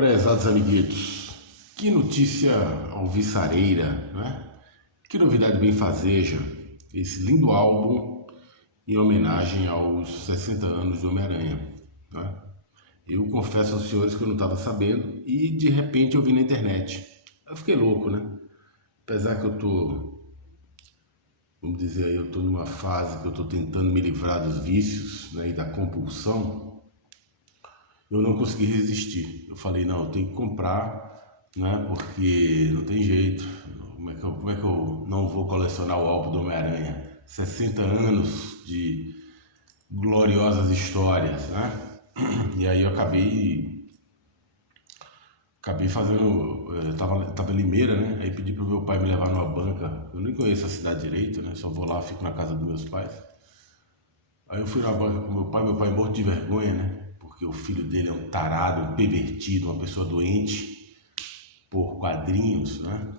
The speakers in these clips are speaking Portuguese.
Prezados amiguitos, que notícia alvissareira, né? Que novidade benfazeja, esse lindo álbum em homenagem aos 60 anos do Homem-Aranha, né? Eu confesso aos senhores que eu não estava sabendo e de repente eu vi na internet. Eu fiquei louco, né? Apesar que vamos dizer aí, eu tô numa fase que eu tô tentando me livrar dos vícios, né, e da compulsão. Eu não consegui resistir. Eu falei, não, eu tenho que comprar, né? Porque não tem jeito. Como é que eu não vou colecionar o álbum do Homem-Aranha? 60 anos de gloriosas histórias, né? E aí eu acabei fazendo. Eu tava em Limeira, né? Aí pedi pro meu pai me levar numa banca. Eu nem conheço a cidade direito, né? Só vou lá, fico na casa dos meus pais. Aí eu fui na banca com meu pai morto de vergonha, né? Porque o filho dele é um tarado, um pervertido, uma pessoa doente por quadrinhos, né?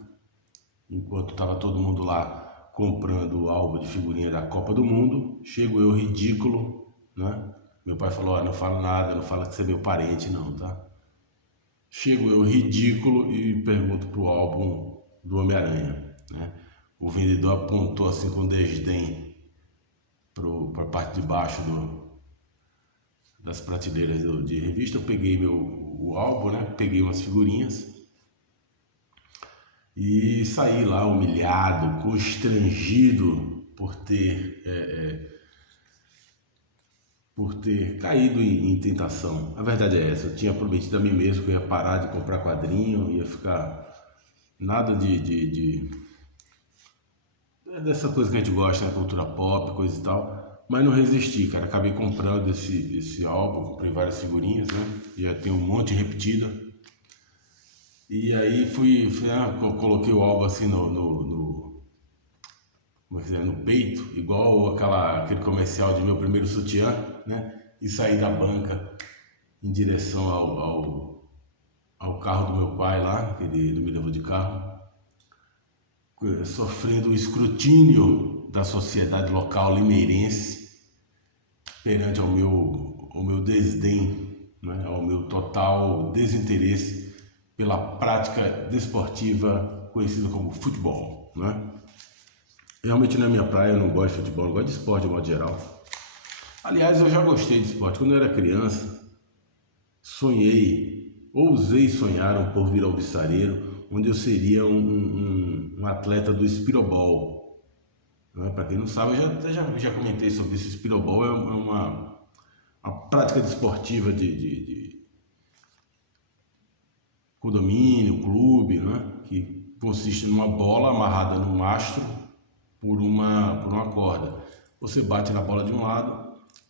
Enquanto estava todo mundo lá comprando o álbum de figurinha da Copa do Mundo, chego eu ridículo, né? Meu pai falou, não fala nada, não fala que você é meu parente não, tá? Chego eu ridículo e pergunto pro álbum do Homem-Aranha, né? O vendedor apontou assim com desdém para a parte de baixo das prateleiras de revista. Eu peguei o álbum, né? Peguei umas figurinhas e saí lá humilhado, constrangido por ter caído em tentação. A verdade é essa, eu tinha prometido a mim mesmo que eu ia parar de comprar quadrinho, ia ficar nada dessa coisa que a gente gosta, né? Cultura pop, coisa e tal, mas não resisti, cara. Acabei comprando esse álbum, comprei várias figurinhas, né? Já tem um monte repetida. E aí coloquei o álbum assim no peito, igual aquele comercial de Meu Primeiro Sutiã, né? E saí da banca em direção ao carro do meu pai lá, que ele me levou de carro, sofrendo o escrutínio da sociedade local limeirense perante ao meu desdém, né? Ao meu total desinteresse pela prática desportiva conhecida como futebol, né? Realmente não é minha praia, eu não gosto de futebol, eu gosto de esporte de modo geral. Aliás, eu já gostei de esporte. Quando eu era criança, ousei sonhar um porvir alvissareiro, onde eu seria um atleta do Spirobol. Né? Para quem não sabe, eu já comentei sobre isso. O Spirobol é uma prática desportiva de condomínio, clube, né? Que consiste numa bola amarrada num mastro por uma corda. Você bate na bola de um lado,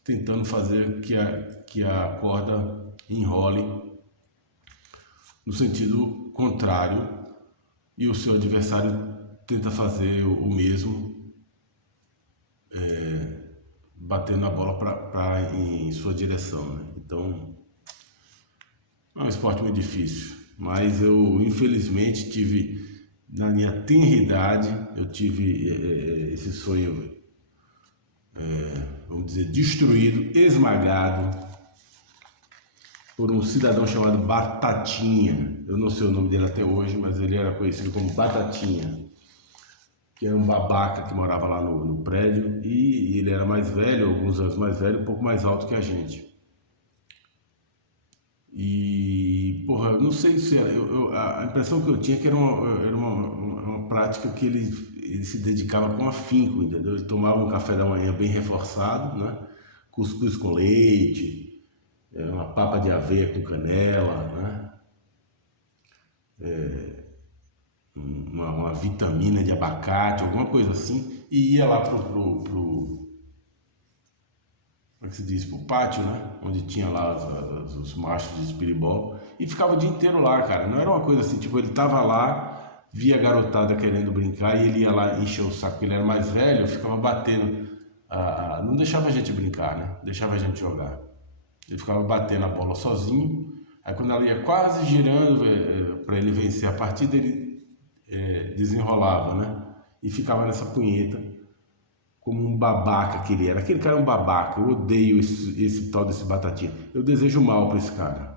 tentando fazer que a corda enrole no sentido contrário, e o seu adversário tenta fazer o mesmo, batendo a bola em sua direção, né? Então, é um esporte muito difícil, mas eu infelizmente na minha tenra idade, eu tive esse sonho, vamos dizer, destruído, esmagado por um cidadão chamado Batatinha. Eu não sei o nome dele até hoje, mas ele era conhecido como Batatinha, que era um babaca que morava lá no prédio, e ele era mais velho, alguns anos mais velho, um pouco mais alto que a gente. E, porra, não sei se era, a impressão que eu tinha é que era uma prática que ele se dedicava com afinco, entendeu? Ele tomava um café da manhã bem reforçado, né? Cuscuz com leite, uma papa de aveia com canela, né? Uma vitamina de abacate, alguma coisa assim, e ia lá como é que se diz, pro pátio, né? Onde tinha lá os machos de espiribol, e ficava o dia inteiro lá, cara. Não era uma coisa assim, tipo, ele tava lá, via a garotada querendo brincar e ele ia lá encher o saco, porque ele era mais velho, ficava batendo, não deixava a gente brincar, né? Deixava a gente jogar. Ele ficava batendo a bola sozinho, aí quando ela ia quase girando para ele vencer a partida, ele desenrolava, né? E ficava nessa punheta, como um babaca que ele era. Aquele cara é um babaca, eu odeio esse tal desse Batatinha. Eu desejo mal para esse cara.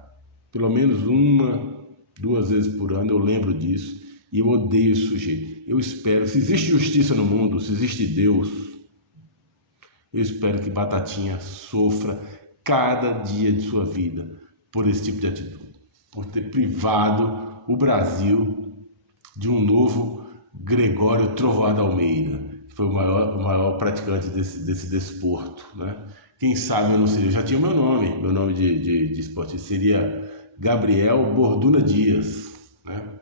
Pelo menos uma, duas vezes por ano eu lembro disso e eu odeio esse sujeito. Eu espero, se existe justiça no mundo, se existe Deus, eu espero que Batatinha sofra cada dia de sua vida por esse tipo de atitude, por ter privado o Brasil de um novo Gregório Trovoada Almeida, que foi o maior praticante desse desporto, né? Quem sabe eu não seria, eu já tinha meu nome de esportista seria Gabriel Borduna Dias, né?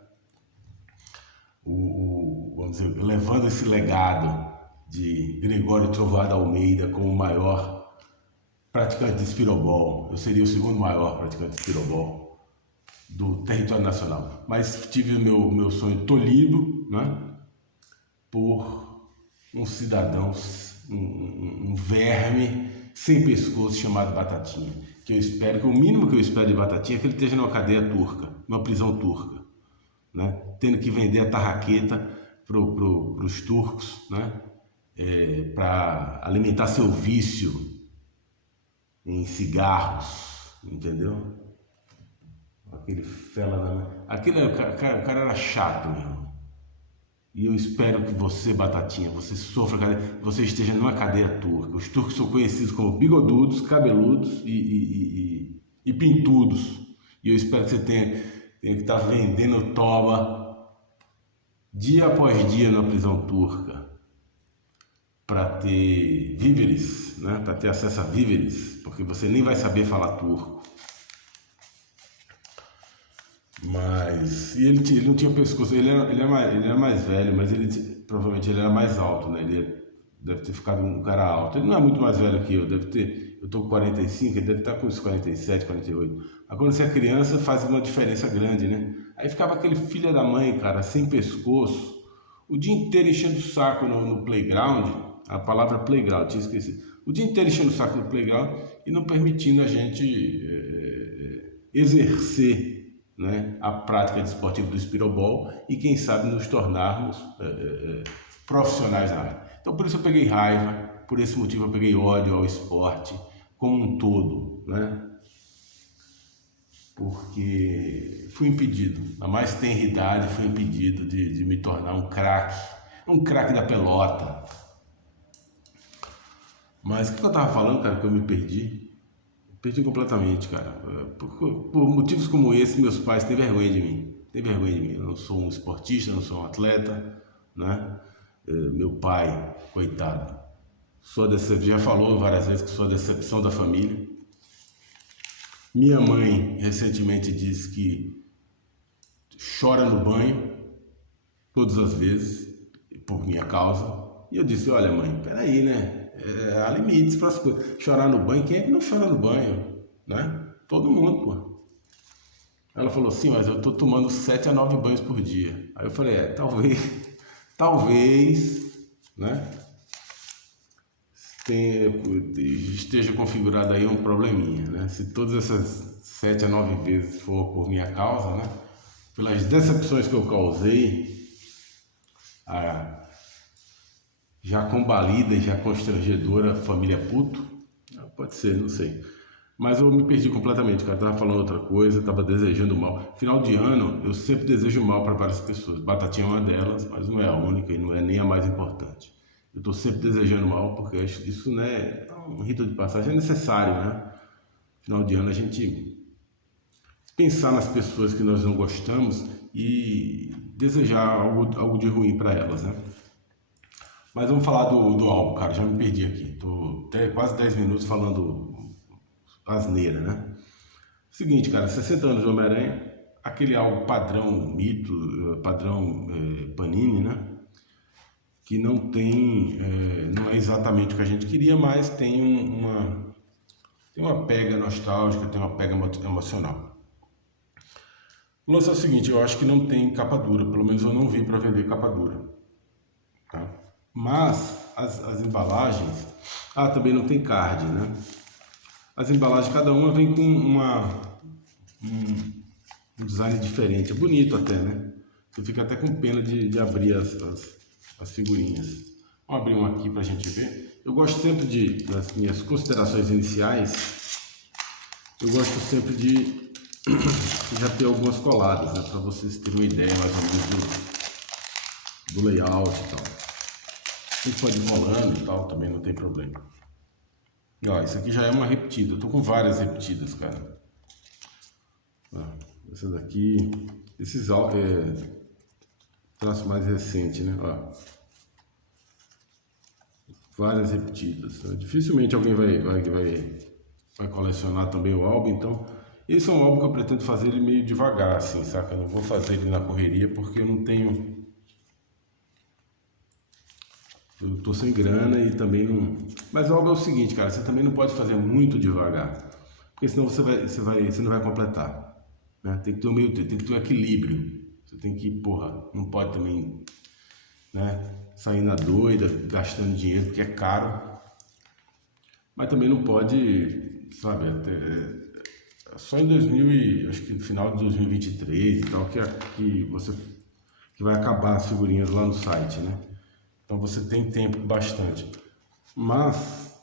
Vamos dizer, levando esse legado de Gregório Trovoada Almeida como o maior praticante de espirobol. Eu seria o segundo maior praticante de espirobol do território nacional. Mas tive o meu sonho tolhido, né, por um cidadão, um verme sem pescoço chamado Batatinha. Que eu espero, que o mínimo que eu espero de Batatinha é que ele esteja numa cadeia turca, numa prisão turca, né, tendo que vender a tarraqueta para os turcos, né, para alimentar seu vício em cigarros, entendeu? Aquele fela o cara era chato mesmo. E eu espero que você, Batatinha, você sofra, você esteja numa cadeia turca. Os turcos são conhecidos como bigodudos, cabeludos e pintudos. E eu espero que você tenha que estar vendendo toba dia após dia na prisão turca para ter víveres, né? Para ter acesso a víveres, porque você nem vai saber falar turco. Mas ele não tinha pescoço, ele era mais velho, mas provavelmente ele era mais alto, né? Ele deve ter ficado um cara alto. Ele não é muito mais velho que eu, eu tô com 45, ele deve estar com uns 47, 48. Mas quando você é criança faz uma diferença grande, né? Aí ficava aquele filho da mãe, cara, sem pescoço, o dia inteiro enchendo o saco no playground, a palavra playground, tinha esquecido. O dia inteiro enchendo o saco no playground e não permitindo a gente exercer, né, a prática desportiva do espirobol e quem sabe nos tornarmos profissionais na área. Então por isso eu peguei raiva, por esse motivo eu peguei ódio ao esporte como um todo, né? Porque fui impedido, na mais tenra idade fui impedido de me tornar um craque da pelota. Mas o que eu tava falando, cara, que eu me perdi? Perdi completamente, cara. Por motivos como esse, meus pais têm vergonha de mim. Têm vergonha de mim. Eu não sou um esportista, não sou um atleta, né? Meu pai, coitado, já falou várias vezes que sou a decepção da família. Minha mãe recentemente disse que chora no banho todas as vezes por minha causa. E eu disse, olha mãe, peraí, né? Há limites para as coisas. Chorar no banho, quem é que não chora no banho? Né? Todo mundo, pô. Ela falou assim, mas eu tô tomando 7 a 9 banhos por dia. Aí eu falei, talvez, né? Esteja configurado aí um probleminha, né? Se todas essas 7 a 9 vezes for por minha causa, né? Pelas decepções que eu causei, já combalida e já constrangedora família puto, pode ser, não sei. Mas eu me perdi completamente, cara. Tava falando outra coisa, tava desejando mal. Final de ano, eu sempre desejo mal para várias pessoas. Batatinha é uma delas, mas não é a única e não é nem a mais importante. Eu tô sempre desejando mal porque isso, né, é um rito de passagem, é necessário, né? Final de ano a gente pensar nas pessoas que nós não gostamos e desejar algo de ruim para elas, né? Mas vamos falar do álbum, cara. Já me perdi aqui. Tô até quase 10 minutos falando asneira, né? Seguinte, cara, 60 anos de Homem-Aranha, aquele álbum padrão mito, padrão Panini, né? Que não tem, não é exatamente o que a gente queria, mas tem uma pega nostálgica, tem uma pega emocional. O lance é o seguinte, eu acho que não tem capa dura, pelo menos eu não vi para vender capa dura, tá? Mas as embalagens, também não tem card, né? As embalagens, cada uma vem com um design diferente, é bonito até, né? Você fica até com pena de abrir as figurinhas. Vamos abrir uma aqui pra gente ver. Eu gosto sempre das minhas considerações iniciais, eu gosto sempre de já tem algumas coladas, né? Para vocês terem uma ideia mais ou menos do layout e tal. A gente pode ir rolando e tal, também não tem problema. E, ó, isso aqui já é uma repetida. Eu tô com várias repetidas, cara. Ó, essa daqui, esses traço mais recente, né? Ó, várias repetidas. Né? Dificilmente alguém vai colecionar também o álbum, então esse é um álbum que eu pretendo fazer ele meio devagar, assim, saca? Eu não vou fazer ele na correria porque eu não tenho. Eu tô sem grana e também não. Mas o álbum é o seguinte, cara, você também não pode fazer muito devagar, porque senão você não vai completar. Né? Tem que ter um meio termo, tem que ter um equilíbrio. Você tem que, porra, não pode também, né, sair na doida, gastando dinheiro, porque é caro. Mas também não pode, sabe, só em 2000 e, acho que no final de 2023 e tal, que vai acabar as figurinhas lá no site, né? Então você tem tempo bastante. Mas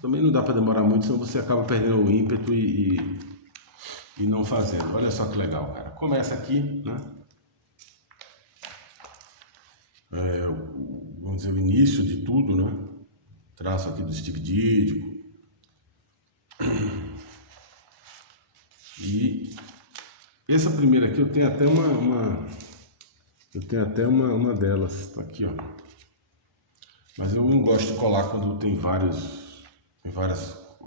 também não dá para demorar muito, senão você acaba perdendo o ímpeto e não fazendo. Olha só que legal, cara. Começa aqui, né? Vamos dizer, o início de tudo, né? Traço aqui do Steve Ditko. E essa primeira aqui eu tenho até uma delas, tá aqui, ó. Mas eu não gosto de colar quando tem várias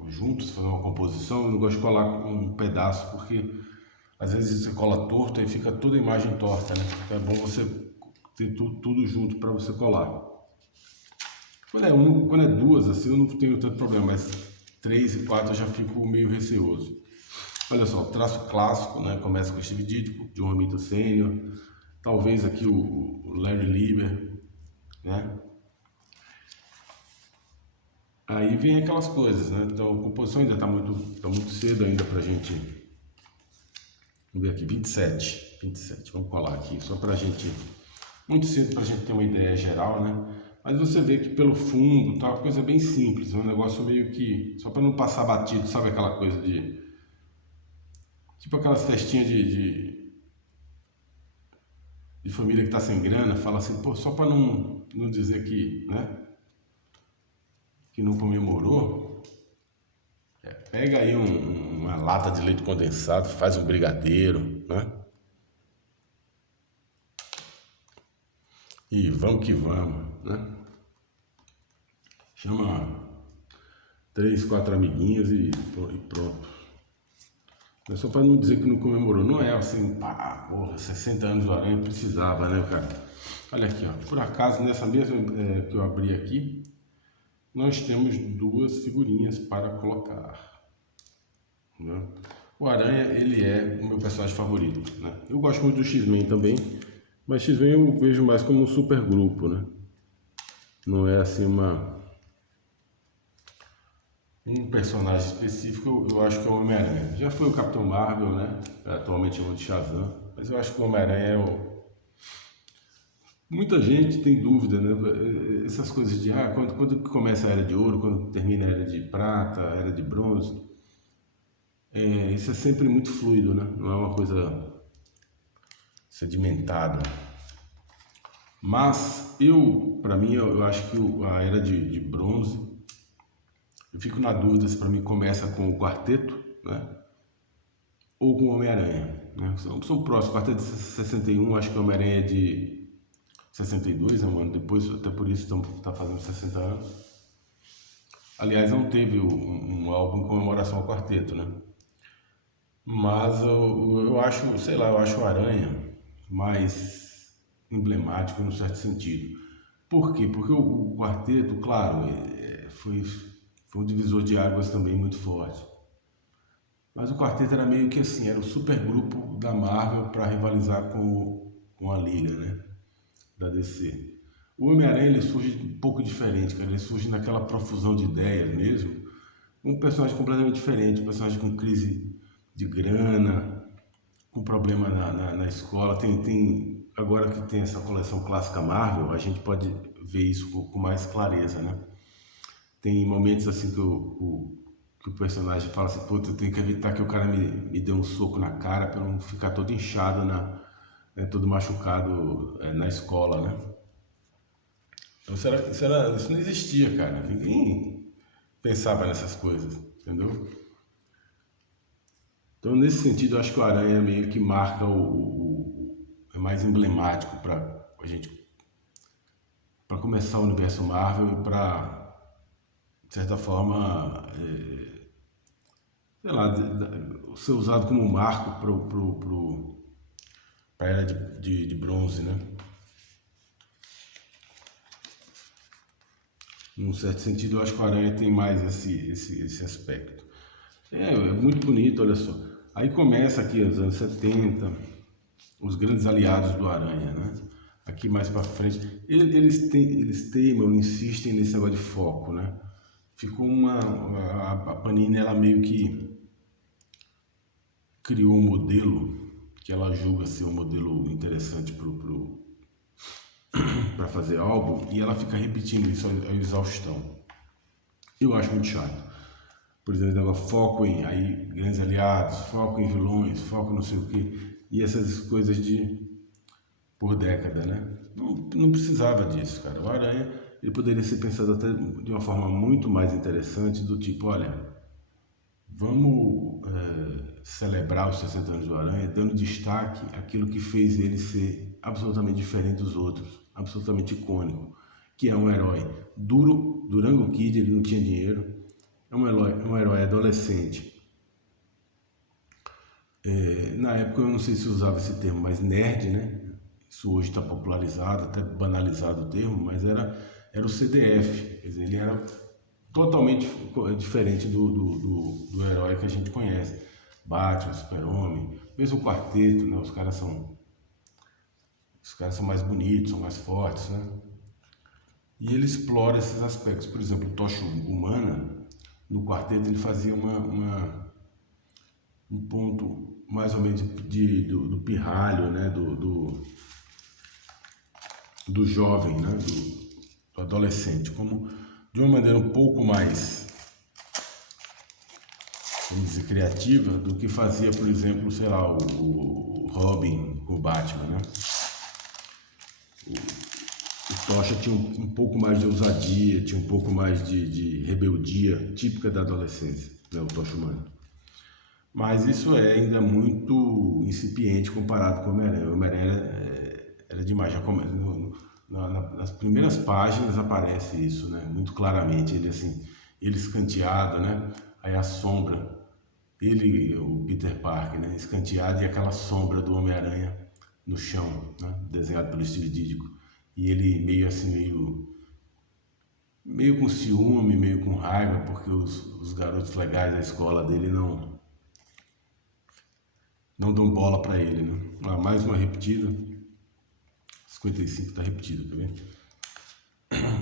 juntos, fazer uma composição. Eu não gosto de colar um pedaço, porque às vezes você cola torto e fica toda a imagem torta, né? Então é bom você ter tudo junto para você colar. Quando é duas, assim, eu não tenho tanto problema, mas 3 e 4 eu já fico meio receoso. Olha só, traço clássico, né? Começa com o Steve Ditko, John Romita Sr., talvez aqui o Larry Lieber, né? Aí vem aquelas coisas, né? Então a composição ainda tá muito cedo ainda pra gente. Vamos ver aqui, 27, vamos colar aqui, só pra gente, muito cedo pra gente ter uma ideia geral, né? Mas você vê que pelo fundo tá uma coisa bem simples, é um negócio meio que, só para não passar batido, sabe aquela coisa de, tipo aquelas festinhas de família que tá sem grana, fala assim, pô, só para não dizer que, né, que não comemorou, pega aí uma lata de leite condensado, faz um brigadeiro, né? E vamos que vamos, né? Chama 3, 4 amiguinhos e pronto. É só para não dizer que não comemorou. Não é assim, pá, porra, 60 anos do Aranha precisava, né, cara? Olha aqui, ó. Por acaso, nessa mesma que eu abri aqui, nós temos 2 figurinhas para colocar. Né? O Aranha, ele é o meu personagem favorito, né? Eu gosto muito do X-Men também, mas X-Men eu vejo mais como um super grupo, né? Não é assim um personagem específico, eu acho que é o Homem-Aranha. Já foi o Capitão Marvel, né? Atualmente chama de Shazam, mas eu acho que o Homem-Aranha é o... Muita gente tem dúvida, né? Essas coisas de quando começa a Era de Ouro, quando termina a Era de Prata, a Era de Bronze, isso é sempre muito fluido, né? Não é uma coisa sedimentada. Mas para mim, eu acho que a Era de Bronze, eu fico na dúvida se para mim começa com o Quarteto, né? Ou com o Homem-Aranha, né? São próximos. O Quarteto de 61, acho que o Homem-Aranha é de 62, é um ano depois, até por isso está fazendo 60 anos. Aliás, não teve um álbum em comemoração ao Quarteto, né? Mas eu acho, sei lá, eu acho o Aranha mais emblemático em um certo sentido. Por quê? Porque o Quarteto, claro, foi um divisor de águas também muito forte. Mas o Quarteto era meio que assim, era o supergrupo da Marvel para rivalizar com a Liga, né? Da DC. O Homem-Aranha, ele surge um pouco diferente, cara. Ele surge naquela profusão de ideias mesmo. Um personagem completamente diferente, um personagem com crise de grana, com problema na escola. Agora que tem essa coleção clássica Marvel, a gente pode ver isso com mais clareza, né? tem momentos assim que o personagem fala assim, pô, eu tenho que evitar que o cara me dê um soco na cara para não ficar todo inchado, todo machucado na escola, né? Então isso não existia, cara. Ninguém pensava nessas coisas, entendeu? Então, nesse sentido, eu acho que o Aranha meio que marca é mais emblemático para a gente, para começar o universo Marvel e para, de certa forma, sei lá, ser usado como marco para a Era de Bronze, né? Num certo sentido, eu acho que o Aranha tem mais esse aspecto. É muito bonito, olha só. Aí começa aqui nos anos 70, os grandes aliados do Aranha, né? Aqui mais para frente, eles teimam, insistem nesse negócio de foco, né? Ficou a Panini, ela meio que criou um modelo que ela julga ser um modelo interessante para fazer algo, e ela fica repetindo isso a exaustão. Eu acho muito chato. Por exemplo, foco em grandes aliados, foco em vilões, foco não sei o que, e essas coisas por década, né? Não precisava disso, cara. O Aranha, ele poderia ser pensado até de uma forma muito mais interessante, do tipo, olha, vamos celebrar os 60 anos do Aranha, dando destaque àquilo que fez ele ser absolutamente diferente dos outros, absolutamente icônico, que é um herói duro, Durango Kid, ele não tinha dinheiro, é um herói adolescente. Na época eu não sei se usava esse termo, mas nerd, né? Isso hoje está popularizado, até banalizado o termo, mas era o CDF, quer dizer, ele era totalmente diferente do herói que a gente conhece. Batman, Super-Homem, mesmo o Quarteto, né? Os caras são mais bonitos, são mais fortes, né? E ele explora esses aspectos. Por exemplo, o Tocha Humana, no Quarteto, ele fazia um ponto mais ou menos do pirralho, né? Do jovem, né? Do adolescente, como de uma maneira um pouco mais, vamos dizer, criativa do que fazia, por exemplo, sei lá, o Robin com o Batman, né? O Tocha tinha um pouco mais de ousadia, tinha um pouco mais de rebeldia típica da adolescência, né? O Tocha Humano. Mas isso é ainda muito incipiente comparado com o Homem-Aranha. O Homem-Aranha era demais. Já nas primeiras páginas aparece isso, né? Muito claramente. Ele escanteado, né? Aí a sombra, o Peter Parker, né? Escanteado, e aquela sombra do Homem-Aranha no chão, né? Desenhado pelo Steve Ditko. E ele meio com ciúme, meio com raiva, porque os garotos legais da escola dele não dão bola para ele, né? Mais uma repetida. 55 tá repetido, tá vendo?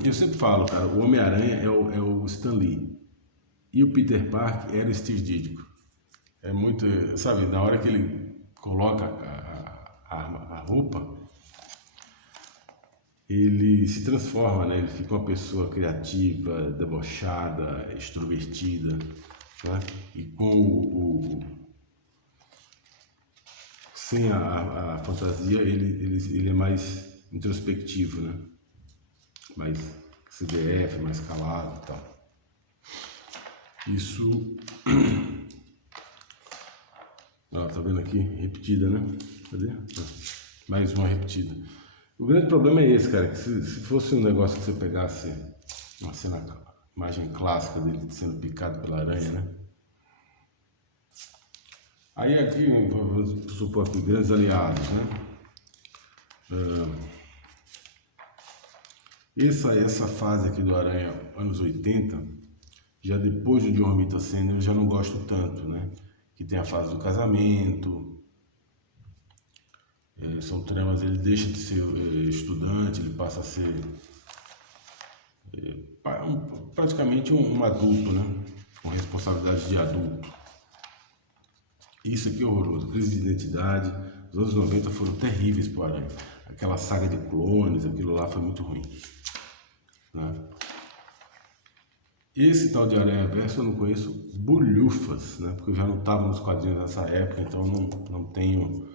Eu sempre falo, cara, o Homem-Aranha é o Stan Lee e o Peter Parker era o Steve Ditko. É muito, sabe, na hora que ele coloca a roupa, ele se transforma, né? Ele fica uma pessoa criativa, debochada, extrovertida, né? E com sem a fantasia, ele é mais introspectivo, né? Mais CDF, mais calado e tal. Isso... tá vendo aqui? Repetida, né? Cadê? Mais uma repetida. O grande problema é esse, cara, que se fosse um negócio que você pegasse uma imagem clássica dele sendo picado pela aranha, né? Aí aqui, vamos supor aqui, grandes aliados, né? Essa fase aqui do Aranha, anos 80, já depois do John Romita Senior, eu já não gosto tanto, né? Que tem a fase do casamento, são tramas, ele deixa de ser estudante, ele passa a ser praticamente um adulto, né? Com responsabilidade de adulto. Isso aqui é horroroso, crise de identidade. Os anos 90 foram terríveis para o Aranha. Aquela saga de clones, aquilo lá foi muito ruim, né? Esse tal de Aranha Verso eu não conheço bolhufas, né? Porque eu já não estava nos quadrinhos nessa época, então não tenho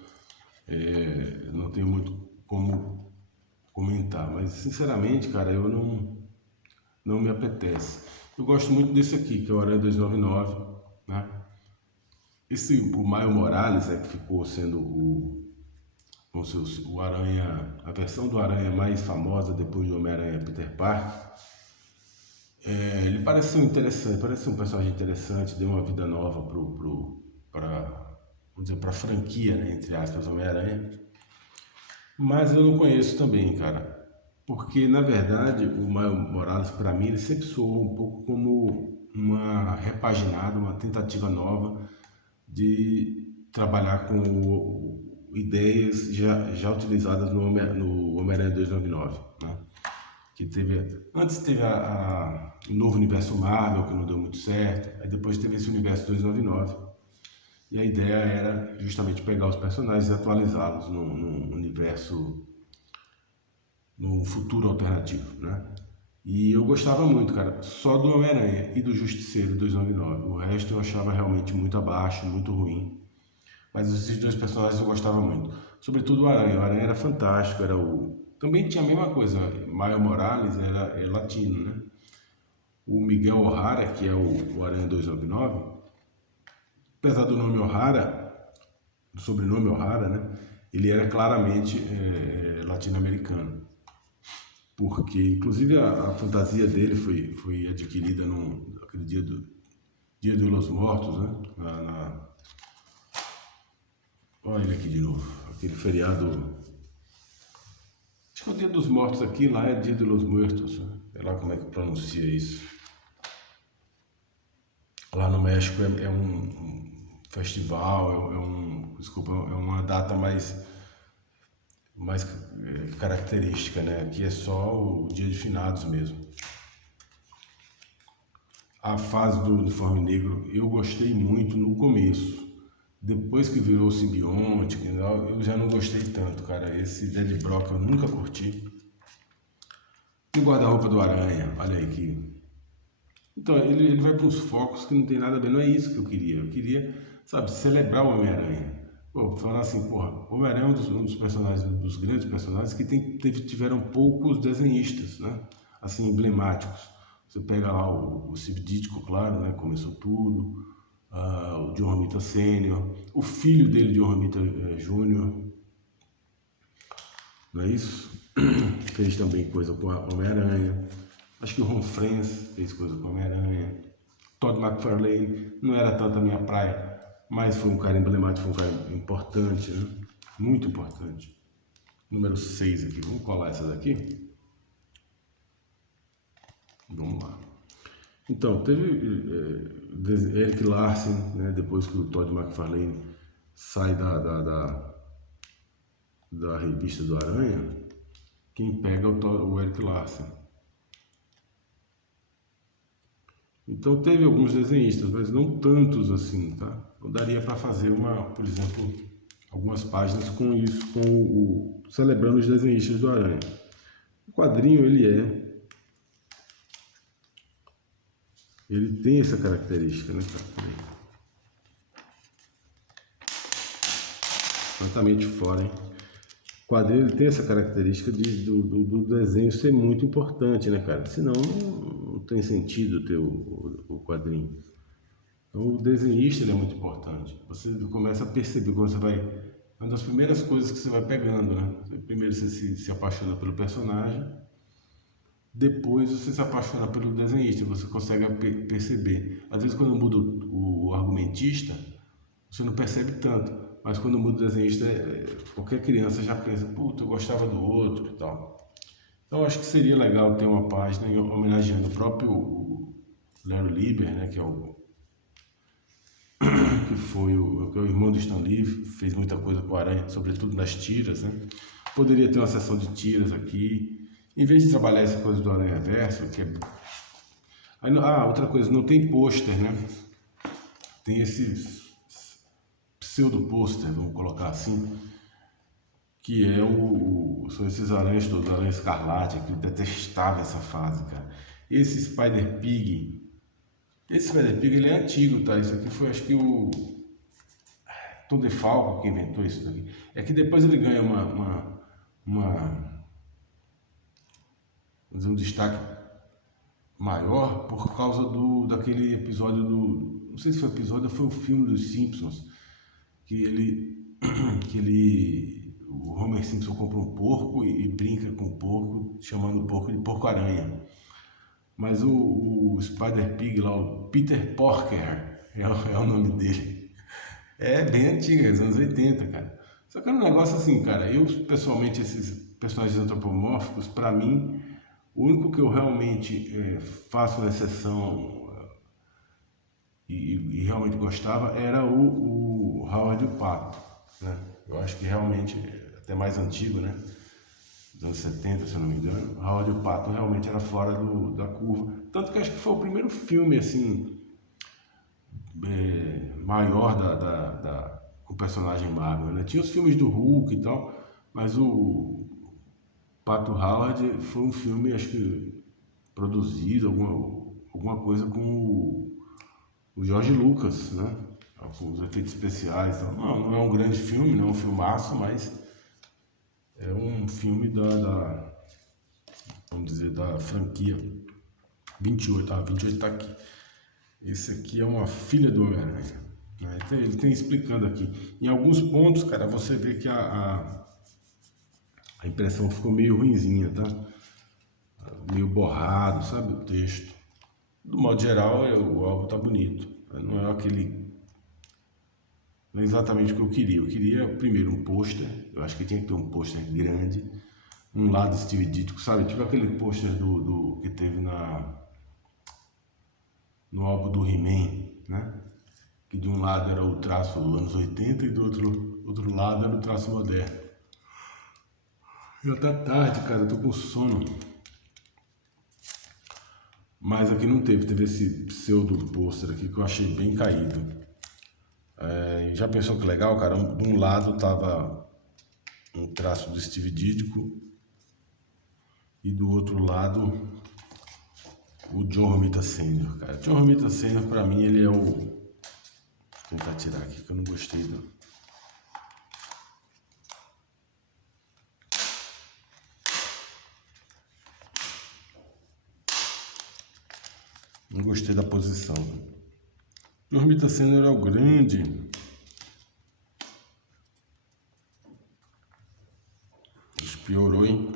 muito como comentar. Mas sinceramente, cara, não me apetece. Eu gosto muito desse aqui, que é o Aranha 299, né? O Maio Morales, que ficou sendo o Aranha, a versão do Aranha mais famosa depois do Homem-Aranha Peter Parker. Ele parece ser interessante, parece ser um personagem interessante, deu uma vida nova para a franquia, né, entre aspas, Homem-Aranha. Mas eu não conheço também, cara. Porque, na verdade, o Maio Morales, para mim, ele sempre soou um pouco como uma repaginada, uma tentativa nova de trabalhar com ideias já utilizadas no Homem-Aranha 299, né? Antes teve o novo universo Marvel, que não deu muito certo, aí depois teve esse universo 299, e a ideia era justamente pegar os personagens e atualizá-los num universo, num futuro alternativo, né? E eu gostava muito, cara, só do Homem-Aranha e do Justiceiro 299. O resto eu achava realmente muito abaixo, muito ruim. Mas esses dois personagens eu gostava muito. Sobretudo o Aranha. O Aranha era fantástico, também tinha a mesma coisa, Maio Morales é latino, né? O Miguel O'Hara, que é o Aranha 299, apesar do nome O'Hara, do sobrenome O'Hara, né? Ele era claramente latino-americano. Porque, inclusive, a fantasia dele foi adquirida naquele Dia de los Mortos, né? Olha ele aqui de novo, aquele feriado. Acho que é o Dia dos Mortos aqui, lá é Dia de los Muertos, né? Sei lá como é que pronuncia isso. Lá no México é um festival, desculpa, é uma data mais característica, né? Aqui é só o Dia de Finados mesmo. A fase do uniforme negro eu gostei muito no começo. Depois que virou simbionte, eu já não gostei tanto, cara. Esse Ed Brock eu nunca curti. E o guarda-roupa do Aranha, olha aí que... Então, ele vai para uns focos que não tem nada a ver, não é isso que eu queria. Eu queria, sabe, celebrar o Homem-Aranha. Pô, falar assim, porra, o Homem-Aranha é um dos personagens, dos grandes personagens que tiveram poucos desenhistas, né? Assim, emblemáticos. Você pega lá o Steve Ditko, claro, né? Começou tudo. O John Romita Sr., o filho dele, John Romita Jr., não é isso? Fez também coisa com a Homem-Aranha. Acho que o Ron Frenz fez coisa com a Homem-Aranha. Todd McFarlane não era tanto a minha praia, mas foi um cara emblemático, foi um cara importante, né? Muito importante. Número 6 aqui, vamos colar essa daqui? Vamos lá. Então, teve Erik Larsen, né, depois que o Todd McFarlane sai da revista do Aranha, quem pega é o Erik Larsen. Então teve alguns desenhistas, mas não tantos assim, tá? Eu daria para fazer por exemplo, algumas páginas com isso, celebrando os desenhistas do Aranha. O quadrinho, ele tem essa característica, né, cara? Completamente fora, hein? O quadrinho ele tem essa característica do desenho ser muito importante, né, cara? Senão não tem sentido ter o quadrinho. Então o desenhista ele é muito importante. Você começa a perceber quando você vai... É uma das primeiras coisas que você vai pegando, né? Primeiro você se apaixona pelo personagem, depois você se apaixona pelo desenhista, você consegue perceber. Às vezes quando muda o argumentista, você não percebe tanto. Mas quando muda o desenhista, qualquer criança já pensa, puta, eu gostava do outro e tal. Então acho que seria legal ter uma página homenageando o próprio Larry Lieber, né, que foi o irmão do Stan Lee, fez muita coisa com o Aranha, sobretudo nas tiras, né? Poderia ter uma seção de tiras aqui, em vez de trabalhar essa coisa do Aranha Verso, que é... outra coisa, não tem pôster, né? Tem esse pseudo-pôster, vamos colocar assim, que são esses aranhas todos, Aranha Escarlate, que eu detestava essa fase, cara. Esse Spider-Pig, Esse Spider-Pig, ele é antigo, tá? Isso aqui foi, acho que o Tom DeFalco que inventou isso daqui. É que depois ele ganha vamos dizer, um destaque maior por causa daquele episódio não sei se foi episódio ou foi o filme dos Simpsons, que o Homer Simpson compra um porco e brinca com o porco, chamando o porco de porco-aranha. Mas o Spider-Pig lá, o Peter Porker, é o nome dele. É bem antigo, é dos anos 80, cara. Só que é um negócio assim, cara, eu pessoalmente, esses personagens antropomórficos, pra mim, o único que eu realmente faço uma exceção e realmente gostava era o Howard o Pato, né? Eu acho que realmente, até mais antigo, né? Dos anos 70, se eu não me engano, Howard o Pato realmente era fora da curva. Tanto que acho que foi o primeiro filme, assim, maior com o personagem Marvel, né? Tinha os filmes do Hulk e tal, mas o Pato Howard foi um filme, acho que produzido, alguma coisa com o George Lucas, né? Com os efeitos especiais. Então, não é um grande filme, não é um filmaço, mas é um filme vamos dizer, da franquia 28, 28 tá aqui. Esse aqui é uma filha do Homem-Aranha, né? Ele tem explicando aqui. Em alguns pontos, cara, você vê que a impressão ficou meio ruinzinha, tá? Meio borrado, sabe, o texto. Do modo geral, o álbum tá bonito. Não é não é exatamente o que eu queria. Eu queria, primeiro, um pôster. Eu acho que tinha que ter um pôster grande. Um lado Steve Ditko, sabe? Tipo aquele pôster que teve no álbum do He-Man, né? Que de um lado era o traço dos anos 80 e do outro lado era o traço moderno. Já tá tarde, cara, eu tô com sono. Mas aqui não teve esse pseudo pôster aqui que eu achei bem caído. Já pensou que legal, cara? De um lado tava um traço do Steve Ditko e do outro lado o John Romita Sr., cara. John Romita Sr., pra mim, ele é o... Vou tentar tirar aqui que eu não gostei do... Não gostei da posição. John Romita Sr. é o grande... Piorou, hein?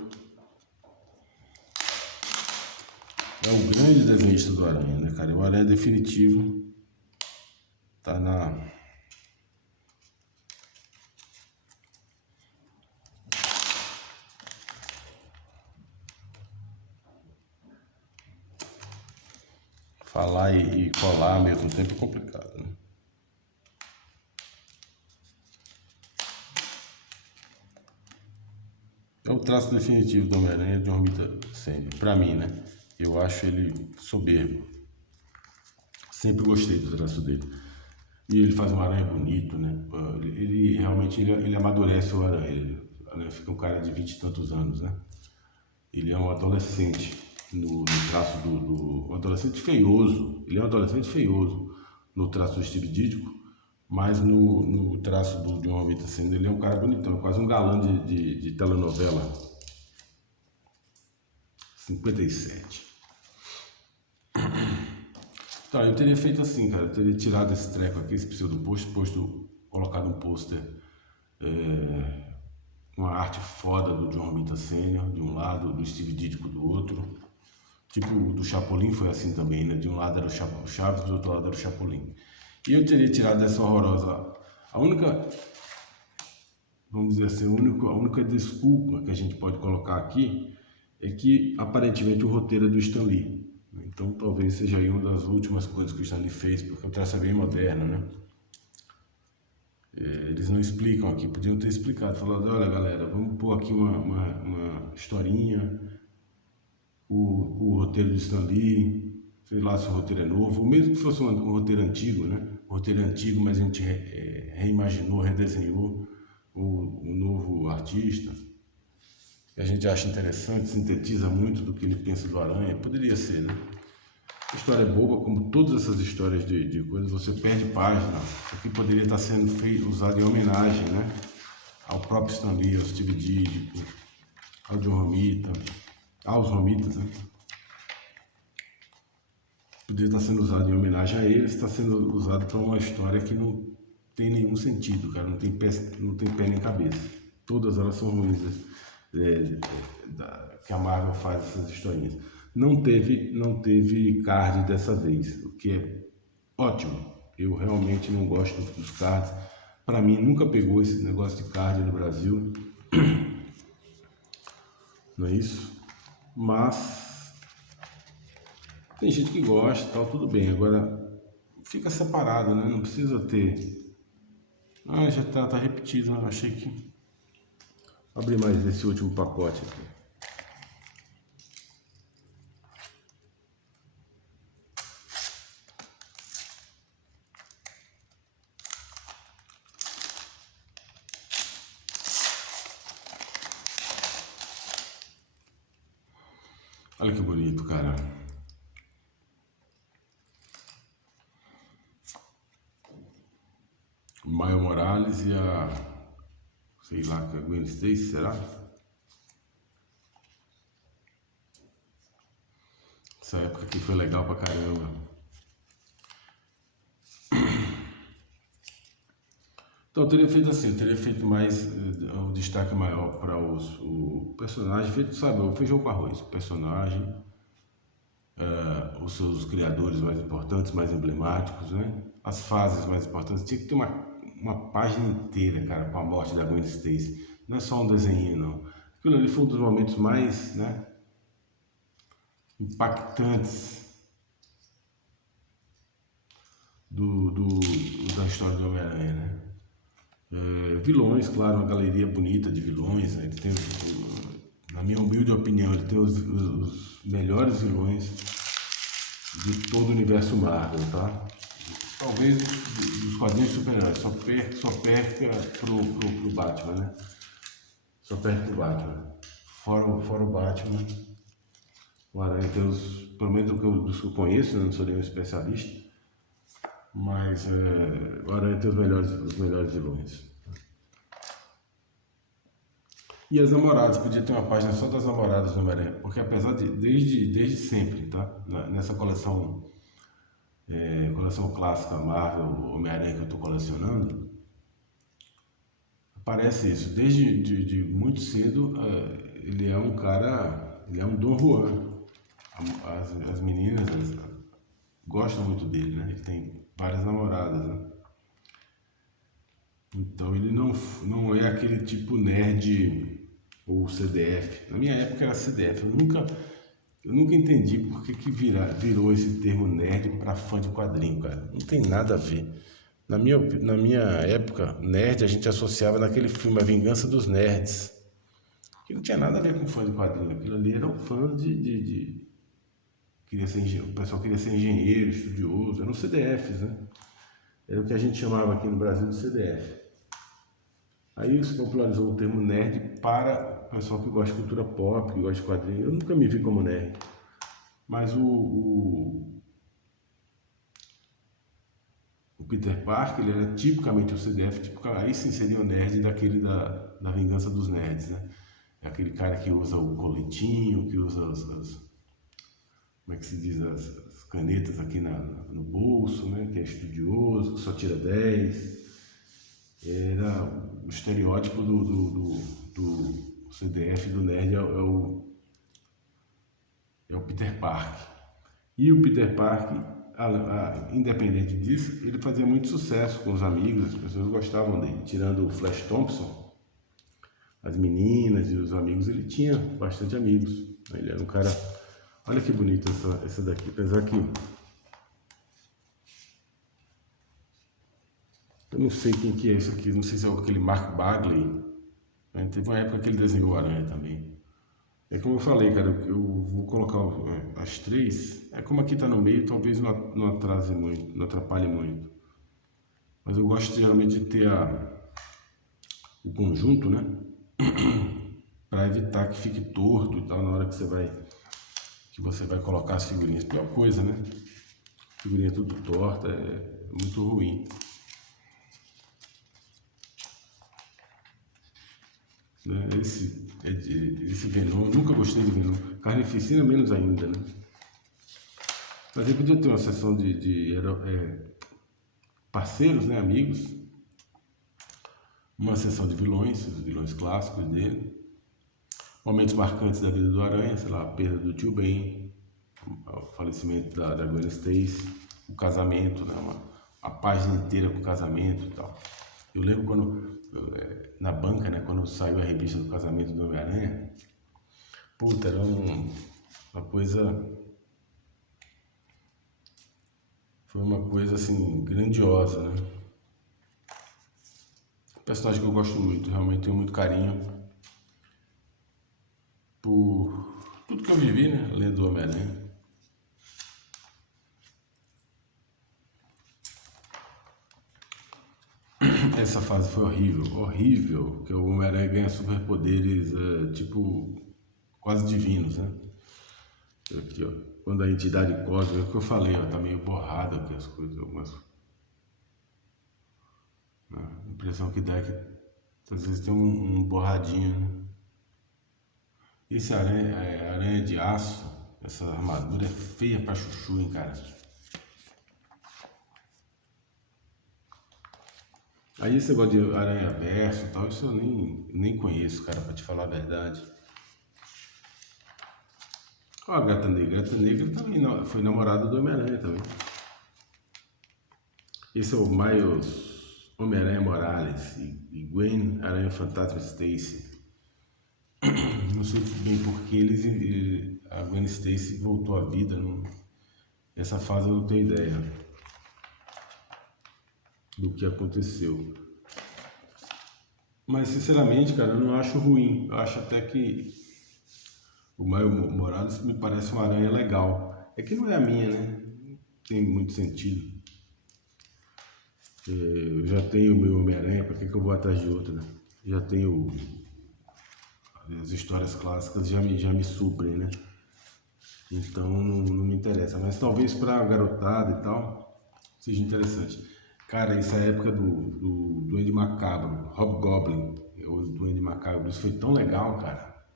É o grande desenhista do Aranha, né, cara? O Aranha definitivo tá na... Falar e colar ao mesmo tempo é complicado, né? É o traço definitivo do Homem-Aranha de Romita Sr. Pra mim, né? Eu acho ele soberbo. Sempre gostei do traço dele. E ele faz um aranha bonito, né? Ele realmente ele amadurece o aranha. O aranha fica um cara de 20 e tantos anos, né? Ele é um adolescente no traço um adolescente feioso. Ele é um adolescente feioso no traço do Steve Ditko, mas no traço do John Romita Sr. ele é um cara bonitão, quase um galã de telenovela. 57. Então, eu teria feito assim, cara. Eu teria tirado esse treco aqui, esse pseudo-post, colocado um pôster com a arte foda do John Romita Sr. de um lado, do Steve Ditko do outro. Tipo, o do Chapolin foi assim também, né? De um lado era o Chaves, do outro lado era o Chapolin. E eu teria tirado essa horrorosa... A única... Vamos dizer assim, a única desculpa que a gente pode colocar aqui é que, aparentemente, o roteiro é do Stan Lee. Então, talvez seja aí uma das últimas coisas que o Stan Lee fez, porque o traço é bem moderno, né? Eles não explicam aqui, podiam ter explicado, falando, olha galera, vamos pôr aqui uma historinha, o roteiro do Stan Lee, sei lá se o roteiro é novo, ou mesmo que fosse um roteiro antigo, né? Um roteiro antigo, mas a gente reimaginou, redesenhou o novo artista, que a gente acha interessante, sintetiza muito do que ele pensa do Aranha, poderia ser, né? História boba, como todas essas histórias de coisas, você perde página. O que poderia estar sendo usado em homenagem, né? Ao próprio Stan Lee, ao Steve Ditko, ao John Romita, aos Romitas, né? Poderia estar sendo usado em homenagem a eles, está sendo usado para uma história que não tem nenhum sentido, cara, não tem pé nem cabeça. Todas elas são ruins, que a Marvel faz essas historinhas. Não teve card dessa vez, o que é ótimo. Eu realmente não gosto dos cards. Para mim nunca pegou esse negócio de card no Brasil, não é isso? Mas tem gente que gosta, tal, tudo bem. Agora fica separado, né? Não precisa ter. Ah, já tá repetido. Eu achei que. Vou abrir mais esse último pacote aqui. Olha que bonito, cara. Miles Morales e a... sei lá, que é Gwen Stacy, será? Essa época aqui foi legal pra caramba. Então eu teria feito assim, eu teria feito mais o destaque maior para o personagem, feito, sabe, o feijão com arroz, o personagem, os seus criadores mais importantes, mais emblemáticos, né? As fases mais importantes. Tinha que ter uma página inteira, cara, com a morte da Gwen Stacy. Não é só um desenho, não. Aquilo ali foi um dos momentos mais, né, impactantes da história do Homem-Aranha, né? Vilões, claro, uma galeria bonita de vilões, né? Ele tem, na minha humilde opinião, ele tem os melhores vilões de todo o universo Marvel, tá? Talvez dos quadrinhos super-heróis, só perca pro Batman, né? Só perca pro Batman. Fora o Batman, o Aranha tem pelo menos dos que eu conheço, né? Não sou nenhum especialista, mas o Aranha tem os melhores vilões. E as namoradas, podia ter uma página só das namoradas do Homem-Aranha, porque apesar de, desde sempre, tá? Nessa coleção clássica Marvel, Homem-Aranha que eu estou colecionando, aparece isso. Desde de muito cedo, ele é um cara, ele é um Don Juan. As meninas gostam muito dele, né? Ele tem várias namoradas, né? Então ele não é aquele tipo nerd ou CDF. Na minha época era CDF. Eu nunca entendi por que virou esse termo nerd para fã de quadrinho, cara. Não tem nada a ver. Na minha época, nerd a gente associava naquele filme A Vingança dos Nerds, que não tinha nada a ver com fã de quadrinho. Aquilo ali era um fã o pessoal queria ser engenheiro, estudioso, eram CDFs, né? Era o que a gente chamava aqui no Brasil de CDF. Aí se popularizou o termo nerd para o pessoal que gosta de cultura pop, que gosta de quadrinhos. Eu nunca me vi como nerd. Mas o Peter Parker, ele era tipicamente o CDF, aí sim seria o nerd daquele da Vingança dos Nerds, né? É aquele cara que usa o coletinho, que usa como é que se diz, as canetas aqui no bolso, né? Que é estudioso, que só tira 10. Era o estereótipo do CDF, do nerd, é o Peter Parker. E o Peter Parker, independente disso, ele fazia muito sucesso com os amigos, as pessoas gostavam dele. Tirando o Flash Thompson, as meninas e os amigos, ele tinha bastante amigos. Ele era um cara... Olha que bonito essa daqui, apesar que... eu não sei quem que é isso aqui, não sei se é aquele Mark Bagley. Né? Teve uma época que ele desenhou o Aranha também. É como eu falei, cara, eu vou colocar as três. É como aqui tá no meio, talvez não atrase muito, não atrapalhe muito. Mas eu gosto geralmente de ter o conjunto, né? Para evitar que fique torto e tal na hora que você vai que você vai colocar as figurinhas. Pior coisa, né? Figurinha tudo torta, é muito ruim. Né? Esse Venom, nunca gostei de Venom. Carnificina menos ainda, né? Mas aí podia ter uma sessão de parceiros, né? Amigos. Uma sessão de vilões, os vilões clássicos dele. Momentos marcantes da vida do Aranha, sei lá, a perda do tio Ben, o falecimento da Gwen Stacy, o casamento, né? A página inteira com o casamento e tal. Eu lembro quando, na banca, né, quando saiu a revista do casamento do Homem-Aranha, puta, era uma coisa... Foi uma coisa, assim, grandiosa, né? Um personagem que eu gosto muito, realmente tenho muito carinho por tudo que eu vivi, né, lendo o Homem-Aranha. Essa fase foi horrível, horrível, que o Homem-Aranha ganha superpoderes, tipo, quase divinos, né? Aqui, ó, quando a entidade cósmica, que eu falei, ó, tá meio borrado aqui as coisas, algumas... A impressão que dá é que às vezes tem um borradinho, né? Esse aranha de aço, essa armadura é feia pra chuchu, hein, cara? Aí esse negócio de aranha verso e tal, isso eu nem conheço, cara, pra te falar a verdade. Ó, a Gata Negra. A Gata Negra também foi namorada do Homem-Aranha também. Esse é o Miles Homem-Aranha Morales e Gwen Aranha Fantasma Stacy. Não sei bem porque a Gwen Stacy voltou à vida. Essa fase eu não tenho ideia do que aconteceu. Mas sinceramente, cara, eu não acho ruim. Eu acho até que o Miles Morales me parece uma aranha legal. É que não é a minha, né? Não tem muito sentido. Eu já tenho o meu Homem-Aranha, para que eu vou atrás de outro, né? Já tenho as histórias clássicas, já me suprem, né? Então não me interessa. Mas talvez para a garotada e tal seja interessante. Cara, essa época do Duende Macabro, Hobgoblin, o Duende Macabro, isso foi tão legal, cara.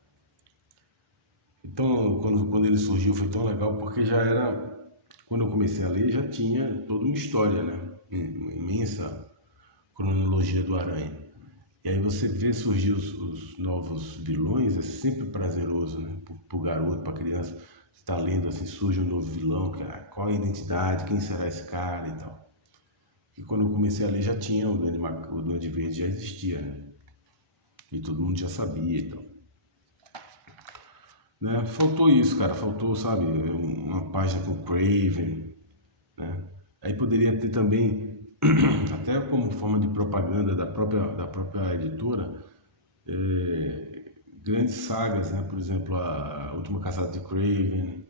Então, quando ele surgiu foi tão legal porque já era... Quando eu comecei a ler, já tinha toda uma história, né? Uma imensa cronologia do Aranha. E aí você vê surgir os novos vilões, é sempre prazeroso, né? Pro garoto, pra criança, você tá lendo assim, surge um novo vilão, qual é a identidade, quem será esse cara e tal. E quando eu comecei a ler já tinha o Duende Verde, já existia, né? E todo mundo já sabia e tal. Né? Faltou isso, cara, faltou, sabe, uma página com o Craven, né? Aí poderia ter também, até como forma de propaganda da própria editora, grandes sagas, né? Por exemplo, a Última Caçada de Craven,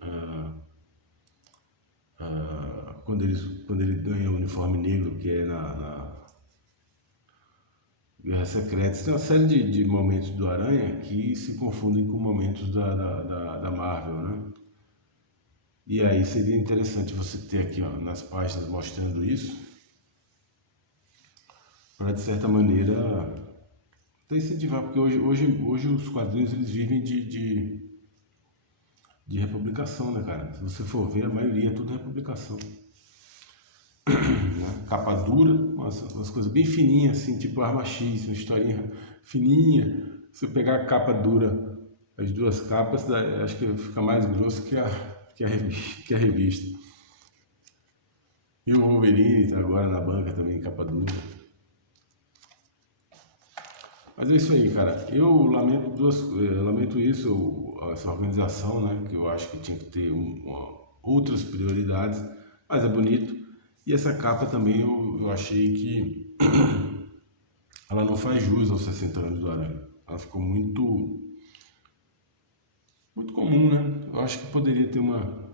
quando ele ganha o uniforme negro, que é na Guerra Secreta. Tem uma série de momentos do Aranha que se confundem com momentos da Marvel, né? E aí seria interessante você ter aqui, ó, nas páginas mostrando isso, para de certa maneira até incentivar, porque hoje os quadrinhos eles vivem de republicação, né, cara? Se você for ver, a maioria é tudo republicação. Né? Capa dura, umas coisas bem fininhas, assim, tipo Arma X, uma historinha fininha. Se pegar a capa dura, as duas capas, acho que fica mais grosso que a revista. E o Wolverine tá agora na banca também, capa dura. Mas é isso aí, cara. Eu lamento isso, essa organização, né? Que eu acho que tinha que ter outras prioridades, mas é bonito. E essa capa também eu achei que ela não faz jus aos 60 anos do Aranha. Ela ficou muito comum, né? Eu acho que poderia ter uma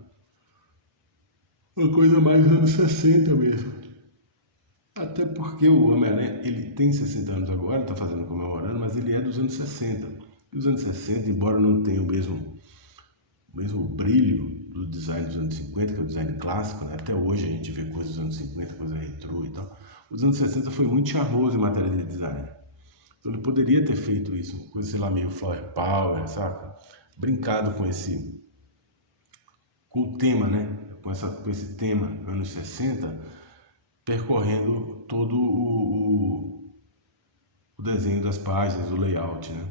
coisa mais dos anos 60 mesmo. Até porque o Homem-Aranha, ele tem 60 anos agora, está fazendo comemorando, mas ele é dos anos 60. E os anos 60, embora não tenha o mesmo o mesmo brilho do design dos anos 50, que é o design clássico, né? Até hoje a gente vê coisas dos anos 50, coisa retrô e tal. Os anos 60 foi muito charmoso em matéria de design. Então ele poderia ter feito isso, coisa, sei lá, meio flower power, saca? Brincado com o tema, né? Com esse tema, anos 60, percorrendo todo o desenho das páginas, o layout, né?